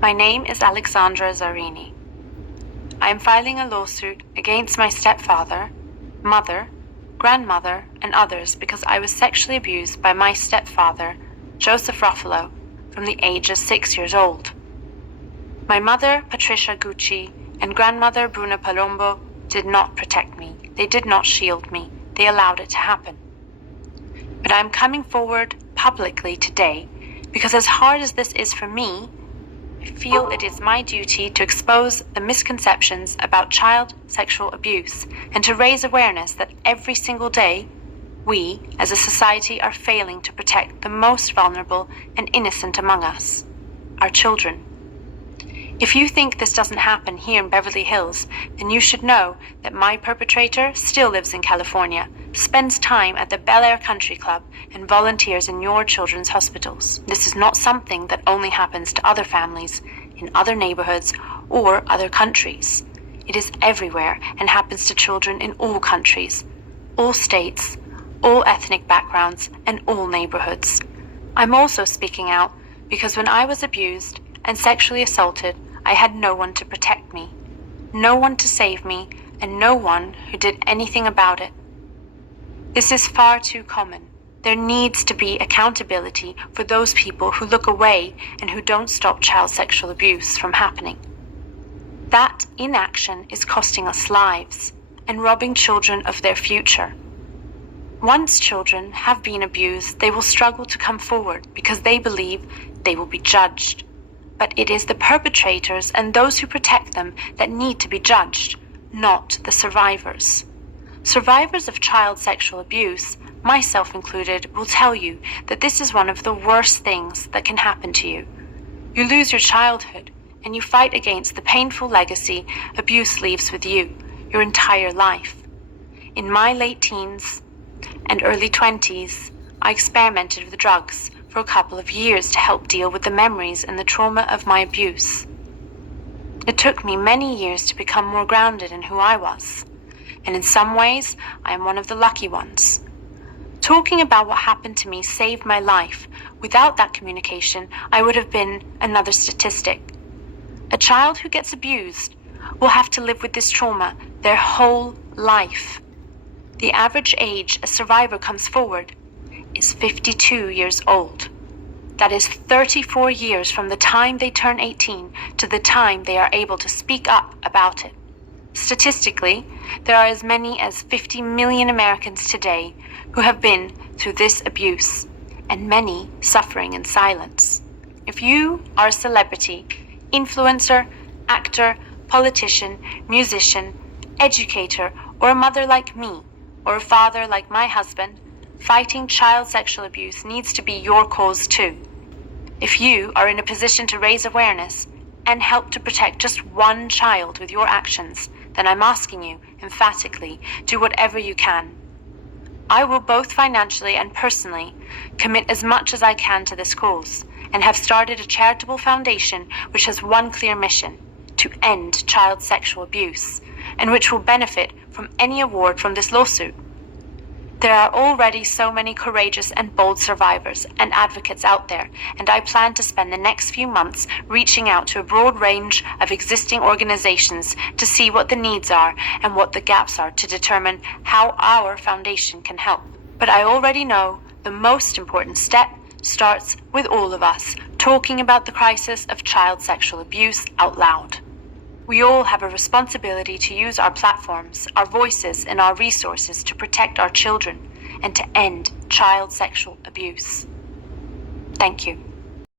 My name is Alexandra Zarini. I am filing a lawsuit against my stepfather, mother, grandmother, and others because I was sexually abused by my stepfather, Joseph Ruffalo, from the age of 6 years old. My mother, Patricia Gucci, and grandmother, Bruna Palombo, did not protect me. They did not shield me. They allowed it to happen. But I'm coming forward publicly today because as hard as this is for me, I feel it is my duty to expose the misconceptions about child sexual abuse and to raise awareness that every single day, we, as a society, are failing to protect the most vulnerable and innocent among us, our children. If you think this doesn't happen here in Beverly Hills, then you should know that my perpetrator still lives in California, spends time at the Bel Air Country Club, and volunteers in your children's hospitals. This is not something that only happens to other families in other neighborhoods or other countries. It is everywhere and happens to children in all countries, all states, all ethnic backgrounds, and all neighborhoods. I'm also speaking out because when I was abused and sexually assaulted, I had no one to protect me, no one to save me, and no one who did anything about it. This is far too common. There needs to be accountability for those people who look away and who don't stop child sexual abuse from happening. That inaction is costing us lives and robbing children of their future. Once children have been abused, they will struggle to come forward because they believe they will be judged. But it is the perpetrators and those who protect them that need to be judged, not the survivors. Survivors of child sexual abuse, myself included, will tell you that this is one of the worst things that can happen to you. You lose your childhood, and you fight against the painful legacy abuse leaves with you your entire life. In my late teens and early 20s, I experimented with drugs for a couple of years to help deal with the memories and the trauma of my abuse. It took me many years to become more grounded in who I was, and in some ways, I am one of the lucky ones. Talking about what happened to me saved my life. Without that communication, I would have been another statistic. A child who gets abused will have to live with this trauma their whole life. The average age a survivor comes forward is 52 years old. That is 34 years from the time they turn 18 to the time they are able to speak up about it. Statistically, there are as many as 50 million Americans today who have been through this abuse, and many suffering in silence. If you are a celebrity, influencer, actor, politician, musician, educator, or a mother like me, or a father like my husband, fighting child sexual abuse needs to be your cause too. If you are in a position to raise awareness and help to protect just one child with your actions, then I'm asking you, emphatically, do whatever you can. I will both financially and personally commit as much as I can to this cause, and have started a charitable foundation which has one clear mission: to end child sexual abuse, and which will benefit from any award from this lawsuit. There are already so many courageous and bold survivors and advocates out there, and I plan to spend the next few months reaching out to a broad range of existing organizations to see what the needs are and what the gaps are to determine how our foundation can help. But I already know the most important step starts with all of us talking about the crisis of child sexual abuse out loud. We all have a responsibility to use our platforms, our voices, and our resources to protect our children and to end child sexual abuse. Thank you.